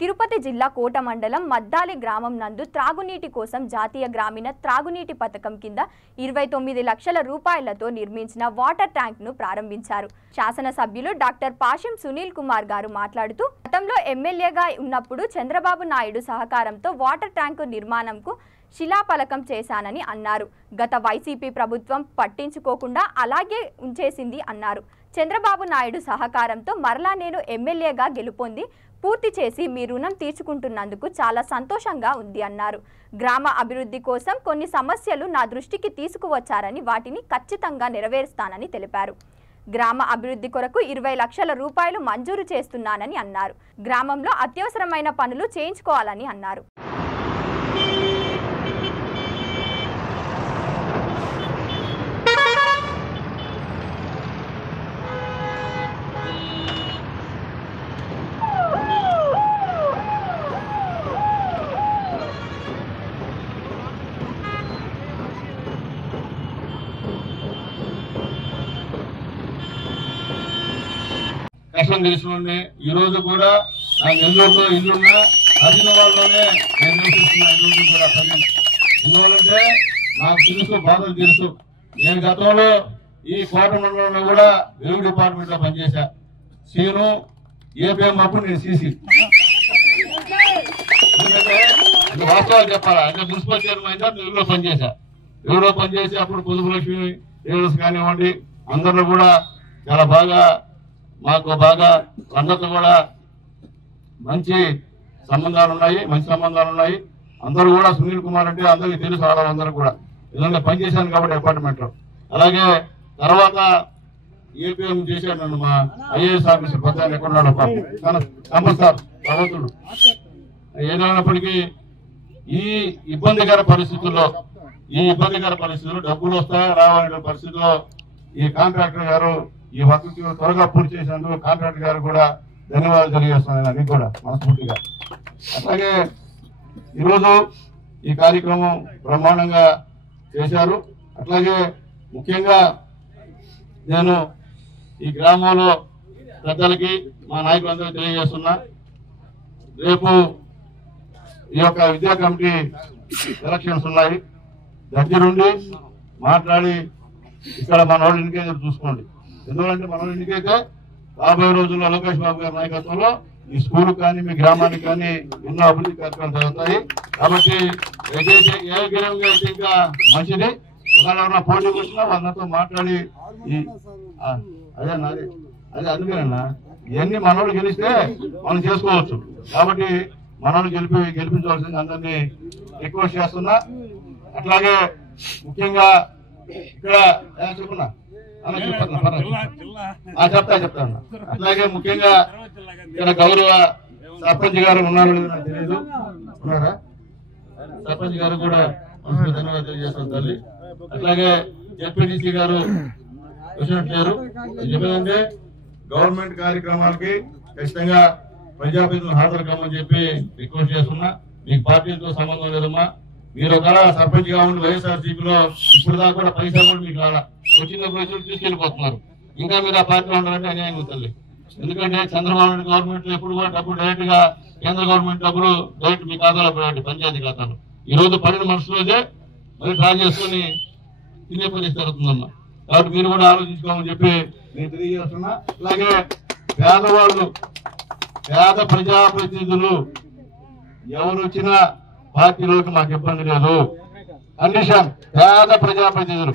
తిరుపతి జిల్లా కోట మండలం మద్దాలి గ్రామం నందు త్రాగునీటి కోసం జాతీయ గ్రామీణ త్రాగునీటి పథకం కింద 29 లక్షల రూపాయలతో నిర్మించిన వాటర్ ట్యాంక్ ను ప్రారంభించారు. శాసనసభ్యులు డాక్టర్ పాషం సునీల్ కుమార్ గారు మాట్లాడుతూ గతంలో ఎమ్మెల్యేగా ఉన్నప్పుడు చంద్రబాబు నాయుడు సహకారంతో వాటర్ ట్యాంకు నిర్మాణంకు శిలాఫలకం చేశానని అన్నారు. గత వైసీపీ ప్రభుత్వం పట్టించుకోకుండా అలాగే ఉంచేసింది అన్నారు. చంద్రబాబు నాయుడు సహకారంతో మరలా నేను ఎమ్మెల్యేగా గెలుపొంది పూర్తి చేసి మీ రుణం తీర్చుకుంటున్నందుకు చాలా సంతోషంగా ఉంది అన్నారు. గ్రామ అభివృద్ధి కోసం కొన్ని సమస్యలు నా దృష్టికి తీసుకువచ్చారని వాటిని ఖచ్చితంగా నెరవేరుస్తానని తెలిపారు. గ్రామ అభివృద్ధి కొరకు 20 లక్షల రూపాయలు మంజూరు చేస్తున్నానని అన్నారు. గ్రామంలో అత్యవసరమైన పనులు చేయించుకోవాలని అన్నారు. కష్టం తెలుసుకుని ఈ రోజు కూడా నా నెల్లూరులో ఇల్లున్నా హైదరాబాద్లోనే నేను నివసిస్తున్నా. ఇల్లు కూడా ఎందువల్లంటే నాకు తెలుసు, బాధలు తెలుసు. నేను గతంలో ఈ కోట మండలంలో కూడా వెలుగు డిపార్ట్మెంట్ లో పనిచేశా. సీను ఏపీఎం అప్పుడు నేను సీసీ. ఎందుకంటే వాస్తవాలు చెప్పాలా, అంటే మున్సిపల్ చైర్మన్ అయితే వెలుగులో పనిచేశా. వెలుగులో పనిచేసి అప్పుడు పొదుపు లక్ష్మి లీడర్స్ కానివ్వండి, అందరిలో కూడా చాలా బాగా మాకు అందరితో కూడా మంచి సంబంధాలు ఉన్నాయి. అందరూ కూడా సునీల్ కుమార్ అంటే అందరికీ తెలుసు, అందరూ కూడా ఎందుకంటే పనిచేశాను కాబట్టి డిపార్ట్మెంట్ లో. అలాగే తర్వాత ఏపీఎం చేశాడు నన్ను మా ఐఏఎస్ ఆఫీసర్ పెద్ద ఎక్కడున్నాడు సార్ భగవంతుడు. ఏదైనప్పటికీ ఈ ఇబ్బందికర పరిస్థితుల్లో డబ్బులు వస్తాయా రావాలనే పరిస్థితుల్లో ఈ కాంట్రాక్టర్ గారు ఈ వర్క్ త్వరగా పూర్తి చేసినందుకు కాంట్రాక్టర్ గారు కూడా ధన్యవాదాలు తెలియజేస్తున్నాను. అది కూడా మనస్ఫూర్తిగా. అట్లాగే ఈరోజు ఈ కార్యక్రమం బ్రహ్మాండంగా చేశారు. అట్లాగే ముఖ్యంగా నేను ఈ గ్రామంలో పెద్దలకి మా నాయకులందరికీ తెలియజేస్తున్నా, రేపు ఈ యొక్క విద్యా కమిటీ ఎలక్షన్స్ ఉన్నాయి. దగ్గరుండి మాట్లాడి ఇక్కడ మన వాళ్ళు ఎన్నికైతే చూసుకోండి. ఎందుకంటే మనం ఎన్నికైతే రాబోయే రోజుల్లో లోకేష్ బాబు గారి నాయకత్వంలో ఈ స్కూల్ కానీ మీ గ్రామానికి కానీ ఎన్నో అభివృద్ధి కార్యక్రమాలు జరుగుతాయి. కాబట్టి ఏ గిరంగా అయితే ఇంకా మంచిది. ఒకవేళ పోటీకి వచ్చినా వాళ్ళతో మాట్లాడి అదే అందుకేనన్నా ఇవన్నీ మనోళ్ళు గెలిస్తే మనం చేసుకోవచ్చు. కాబట్టి మనోళ్ళు గెలిపించవలసింది అందరినీ రిక్వెస్ట్ చేస్తున్నా. అట్లాగే ముఖ్యంగా ఇక్కడ చెప్పున్నా చెప్తాను. అట్లాగే ముఖ్యంగా ఇక్కడ గౌరవ సర్పంచ్ గారు ఉన్నారు నాకు తెలియదు, ఉన్నారా? సర్పంచ్ గారు కూడా ధన్యవాదాలు తెలియజేస్తాను తల్లి. అట్లాగే జెడ్పీటీసీ గారు వచ్చినట్లేరు. చెప్పేదంటే గవర్నమెంట్ కార్యక్రమాలకి ఖచ్చితంగా ప్రజాప్రతినిధులు హాజరు కామని చెప్పి రిక్వెస్ట్ చేస్తున్నా. మీకు పార్టీలతో సంబంధం లేదమ్మా. మీరు ఒకవేళ సర్పంచ్ గా ఉండి వైఎస్ఆర్సీపీలో ఇప్పుడు దాకా కూడా పైసా కూడా మీకు రాలా, వచ్చిన తీసుకెళ్లిపోతున్నారు. ఇంకా మీరు ఆ పార్టీలో ఉండాలంటే అన్యాయం అవుతుంది. ఎందుకంటే చంద్రబాబు నాయుడు గవర్నమెంట్ లో ఎప్పుడు కూడా డబ్బులు డైరెక్ట్ గా కేంద్ర గవర్నమెంట్ డబ్బులు డైరెక్ట్ మీ ఖాతాలో పోయాడు, పంచాయతీ ఖాతాలో. ఈ రోజు పడిన మనసులోదే మరి డ్రా చేసుకుని తినే పరిస్థితి జరుగుతుందమ్మా. కాబట్టి మీరు కూడా ఆలోచించుకోమని చెప్పి నేను తెలియజేస్తున్నా. అలాగే పేద ప్రజాప్రతినిధులు ఎవరు వచ్చినా పార్టీలోకి మాకు ఇబ్బంది లేదు. కండిషన్ పేద ప్రజాప్రతినిధులు